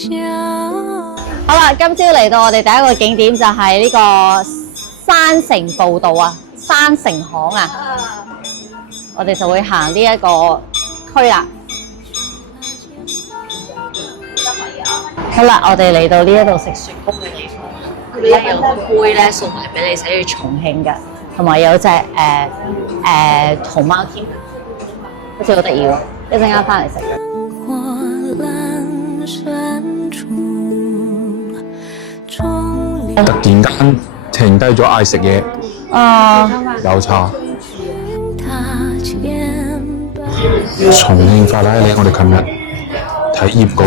好啦，今朝嚟到我哋第一個景點就係呢個山城步道啊，山城巷啊，我哋就會行呢一個區啦。好啦，我哋嚟到呢一度食雪糕嘅地方，佢哋有個杯咧送埋俾你，寫住重慶嘅，同埋有隻熊貓添，好似好得意喎！一陣間翻嚟食。突然間停低咗嗌食嘢，有茶。重慶法拉利，我哋琴日體驗過，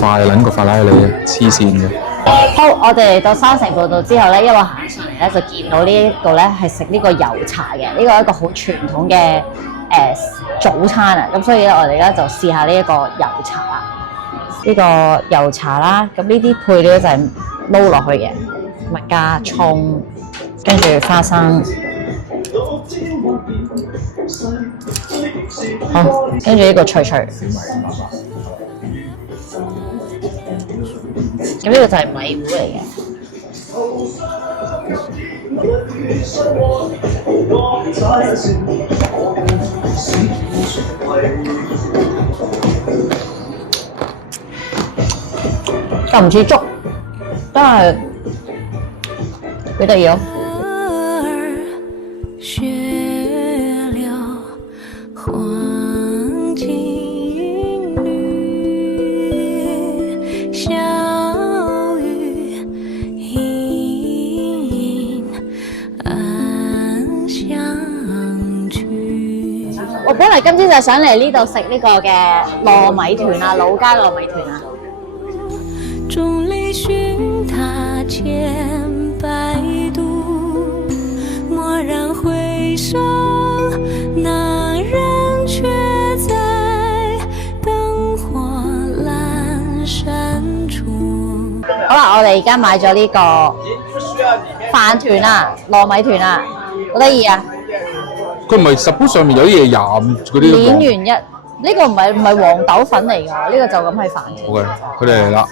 快撚過法拉利啊，黐線嘅。好，我哋嚟到山城步道之後咧，因為行上嚟咧就見到呢一度咧係食呢個油茶嘅，呢個係一個好傳統嘅早餐啊，咁所以咧我哋咧就試下呢一個油茶啦。呢個油茶啦，咁呢啲配料就係撈落去嘅，咪加葱，跟住花生，好，跟住呢個脆脆，咁呢個就係米糊嚟嘅。就唔似粥，真係幾得意咯。我本來今朝就想嚟呢度食呢個嘅糯米團啊，老家糯米團啊。眾裏尋他千百度，驀然回首，那人卻在燈火闌珊處。好啦，我哋而家買咗呢個飯團啊，糯米團啊，好得意啊！佢唔係十杯上面有啲嘢飲嗰啲。碾完一，呢個唔係黃豆粉嚟㗎，呢個就咁係飯團。好嘅，佢哋嚟啦。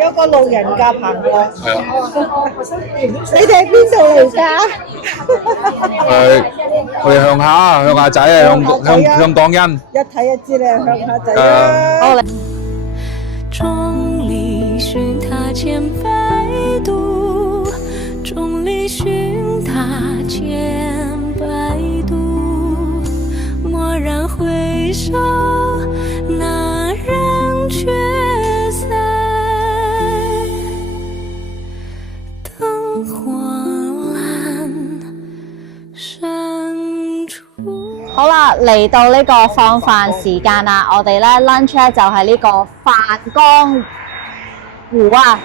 有個路人甲行過。係啊。你哋喺邊度嚟㗎？我哋鄉下仔啊，向港人。一睇就知你係鄉下仔啦。眾裏尋他千百度，眾裏尋他千百度，驀然回首，那人卻在燈火闌珊處。好啦，嚟到呢個放飯時間啦，我哋咧 lunch 咧就係呢個飯江湖啊，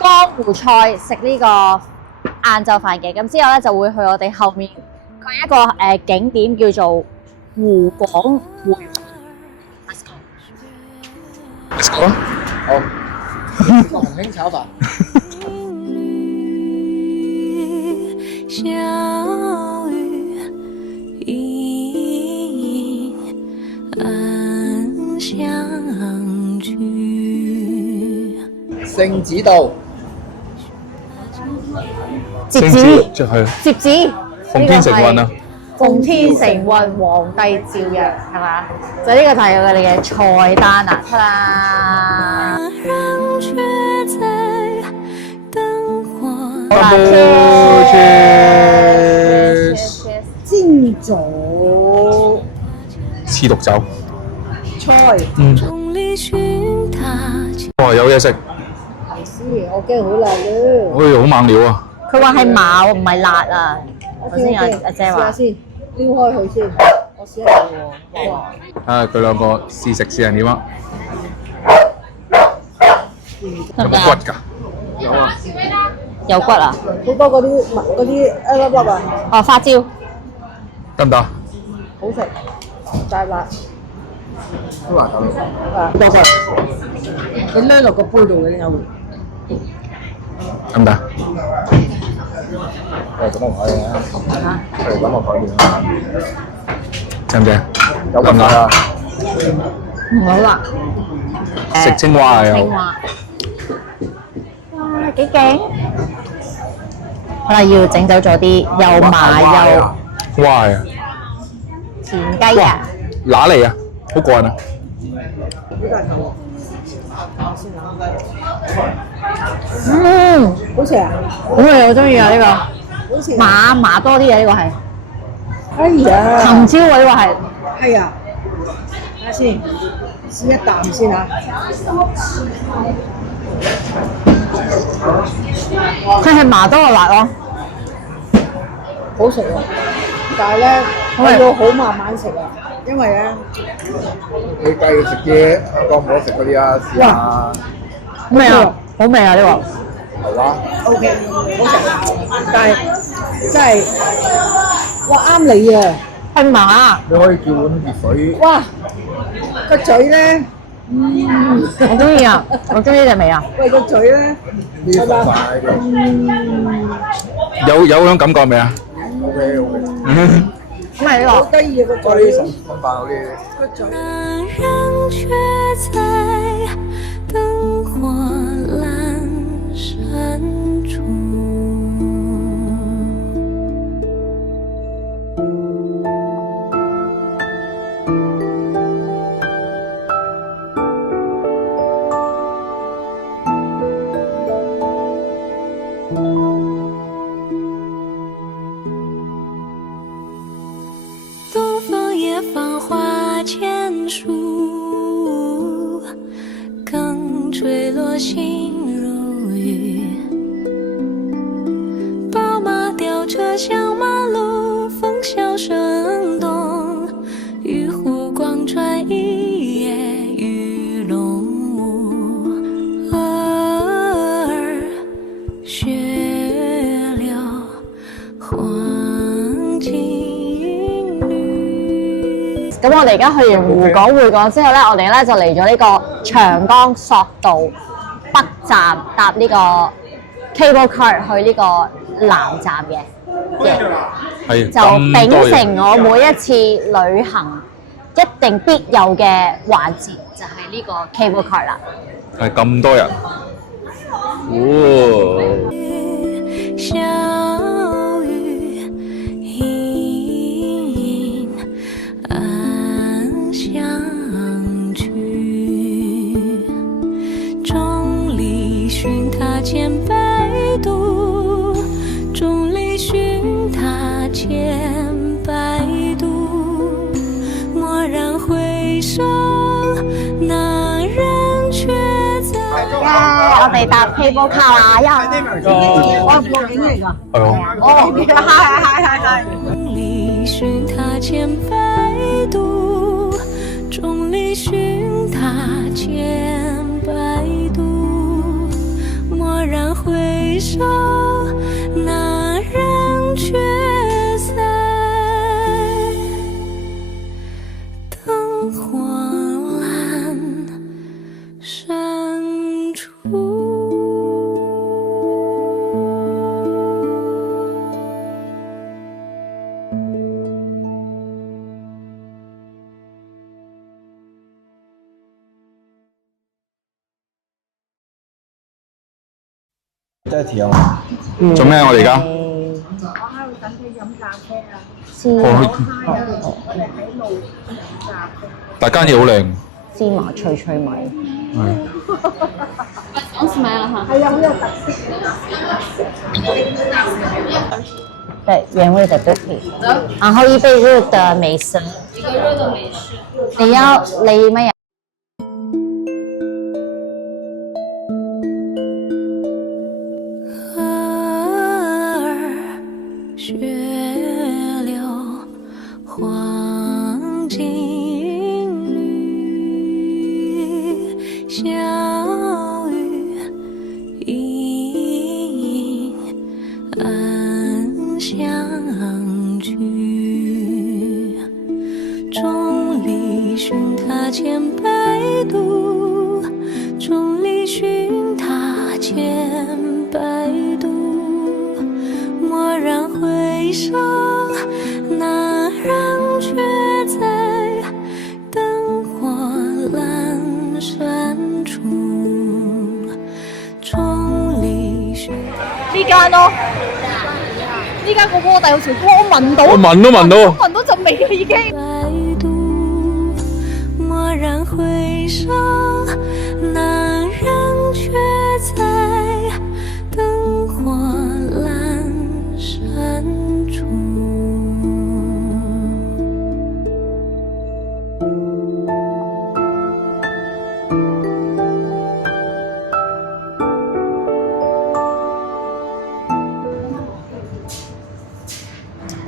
江湖菜食呢個晏晝飯嘅，咁之後咧就會去我哋後面佢一個景點叫做湖廣匯。Let's go。好。重慶炒飯。小雨隱隱暗相聚。聖子道。折子，就係折子，奉天承運啊！奉天承運，皇帝詔曰，係嘛？就呢個就係我哋嘅菜單啦，出啦！好啦 ，cheers！ 煎棗黐毒酒。菜。哇，有嘢食。係先，我驚好辣咯。哎，好猛料啊！佢話係麻喎，唔係辣啊。頭先阿姐話。試下先，撩開佢先。我試一下喎。哇！佢兩個試食試係點啊？有冇骨㗎？有啊。有骨啊？好多嗰啲一粒粒啊。哦，花椒。得唔得？好食，大辣。都話咁。多謝。你孭落個杯度嘅點解會？得唔得？咁我可以嘅。咁我可以。正唔正？有骨㗎。唔好辣。食青蛙啊有。哇，幾勁！可能要整走咗啲又麻又蛙啊！田雞啊！乸嚟啊！好過癮啊！好食啊！好味，我中意啊呢個。麻多啲啊呢個係。哎呀，藤椒喎呢個係。係啊，睇下先，試一啖先嚇。佢係麻多過辣咯。好食喎，但係咧，我要好慢慢食啊，因為咧，你繼續食啲香港唔好食嗰啲啊，試下。好味啊！好味啊呢個。係嘛 OK， 好食，但係真係，哇啱你啊！係麻。你可以叫碗熱水。哇，個嘴咧，我中意啊！我中意呢隻味啊！喂個嘴咧，呢啲快嘅。有嗰種感覺未啊？ OK。咁係呢好得意啊個嗰嘴，啲送飯嗰啲。個嘴。那人却在灯火阑珊处。东风夜放花千树，更吹落星如雨。宝马吊车向马路，风萧声动，玉壶光传一夜鱼龙舞。偶尔雪流黄金。咁我哋而家去完湖港會港之後咧，我哋咧就嚟咗呢個長江索道北站搭呢個 cable car 去呢個南站嘅，係就咁多嘢。秉承我每一次旅行一定必有嘅環節，就係呢個 cable car 啦。係咁多人。哦。小雨隐隐暗相去，众里寻他千百度，众里寻他千百度，蓦然回首，那人却在。我哋搭 cable car 啦，我報警嚟㗎。係咯。哦，係。众里寻他千百度，众里寻他千百度，蓦然回首，那人却在灯火阑珊处。真係甜啊！做咩啊？我哋而家？我喺度等佢飲咖啡啊！但間嘢好靚。芝麻脆脆米。係。係啊，好有特色。对，原味的豆皮，然後一杯熱的美式。一個熱的美式。你乜嘢？雪流黄金缕，小雨隐隐暗相去，众里寻他千深處，眾裏尋呢間咯，呢間個鍋底好似我聞到，我聞都聞到，聞到陣味嘅已經。百度，驀然回首，那人卻在燈火闌珊處。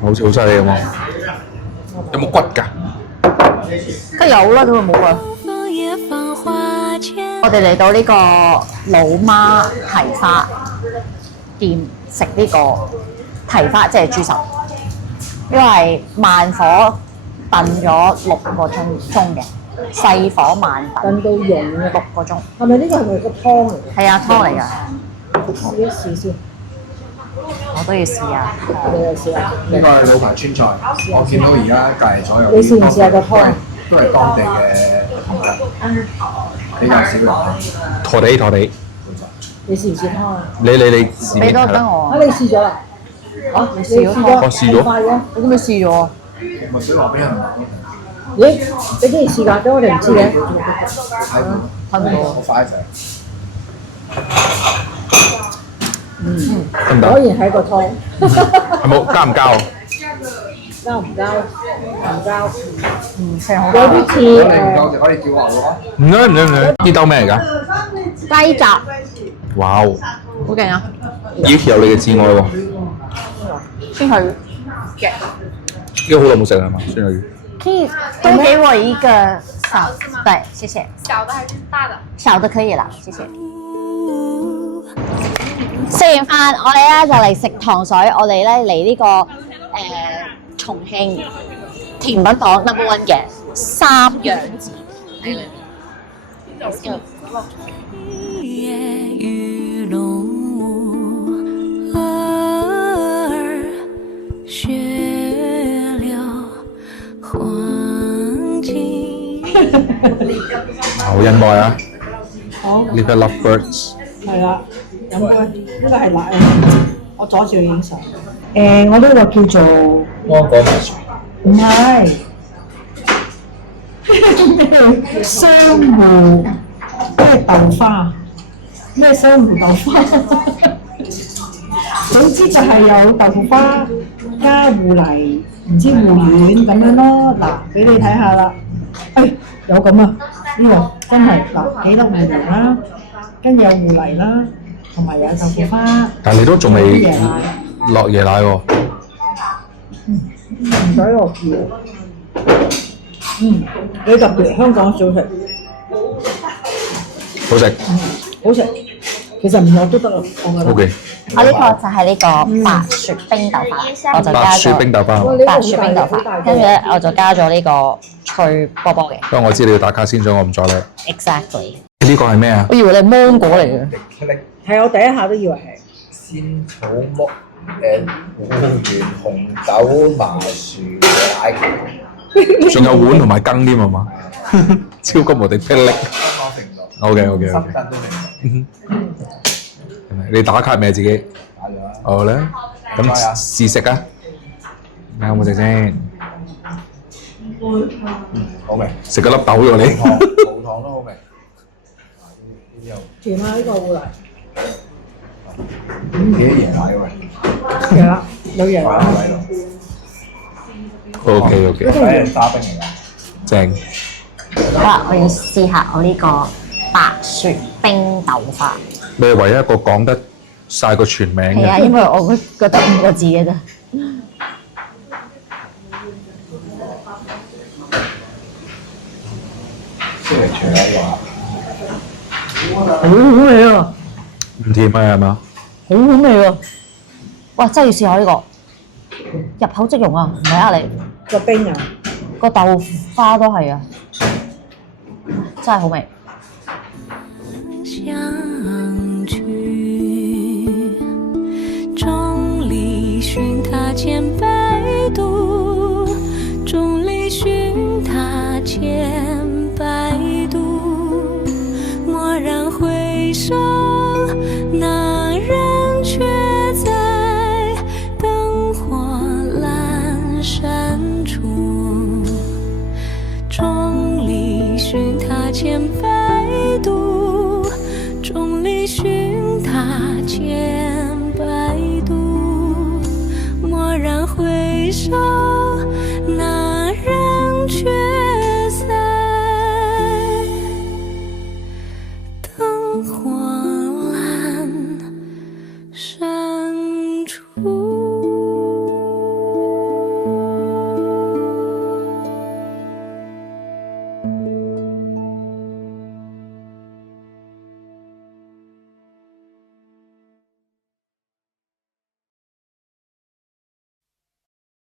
好似好犀利咁喎。有冇骨㗎？梗有啦，點會冇啊？我哋嚟到呢個老媽蹄花店食呢個蹄花，即係豬手，因為慢火燉咗6個鐘嘅，細火慢燉燉到溶啊！ 6個鐘。係咪呢個係咪個湯嚟嘅？係啊，湯嚟㗎，試一試先，我都要試啊！你又試下。呢個係老牌川菜，我見到而家隔離左右你試唔試下個湯？都係當地嘅同仁，比較少人。陀地，你試唔試湯啊？你試俾多係啦。俾我。啊！你試咗啦？啊！你試咗湯？我試咗快嘅。你咁咪試咗？咪水落俾人咦？你竟然試㗎？咁我哋唔知嘅。係咪？我快一齊。得唔得？果然係個湯。係冇加唔加啊？交唔交？唔交。食好有啲似如果你唔夠就可以叫牛咯。唔使，呢兜咩嚟㗎？雞雜，哇哦！好勁啊！咦，有你嘅至愛喎！酸菜魚嘅，呢個好耐冇食啦嘛，酸菜魚。可以多給我一個小，對，謝謝。小的還是大的？小的可以啦，謝謝。食完飯，我哋咧就嚟食糖水。我哋咧嚟呢個重慶甜品檔 No.1 嘅3樣字喺裏面。魚龍舞，偶爾雪流黃金。好恩愛啊！呢個 Love Birds。係啦，飲杯，呢個係辣嘅，我阻住佢影相。我呢個叫做芒果麻薯。唔係雙芋咩豆花，咩雙芋豆花，總之就係有豆腐花加芋泥，唔知芋丸咁樣咯。嗱，俾你睇下啦。有咁啊！呢個真係嗱，幾粒芋蓉啦，跟住有芋泥啦，同埋有豆腐花。但係你都仲未落椰奶喎。唔使落住，幾特別，香港小食，好食。好食。其實唔落都得啦，我覺得。OK。我呢個就係呢個白雪冰豆花，我就加白雪冰咗豆花。白雪冰豆花，跟住咧我就加咗呢個脆波波嘅。不過我知你要打卡先，所以我唔阻你。 Exactly。呢個係咩啊？我以為你係芒果嚟嘅。係我第一下都以為係。仙草木芋圓紅豆麻薯奶球。仲有碗同埋羹添係嘛？超級無敵霹靂。香港程度。OK。深圳都明白。你打卡未自己？打咗啦。好咧，咁試食啊！睇下有冇食先。好味。食嗰粒豆喎你。無糖都好味。甜啊！呢個芋泥。幾多椰奶喎？係啦，有椰奶。喺度。 OK。係沙冰嚟㗎。正。好啦，我要試下我呢個白雪冰豆花。你係唯一一個講得晒個全名係啊，嘅。因為我覺得5個字嘅啫。先嚟全呢好好味啊！唔甜啊係嘛？好好味啊！哇，真係要試下呢個，入口即溶啊，唔係呃你。個冰啊！個豆花都係啊，真係好味。相去，眾裏尋他千百度，眾裏尋他千百度。首，那人却在灯火阑珊处。众里寻他千百度，众里寻他千百度。蓦然回首，那人却在灯火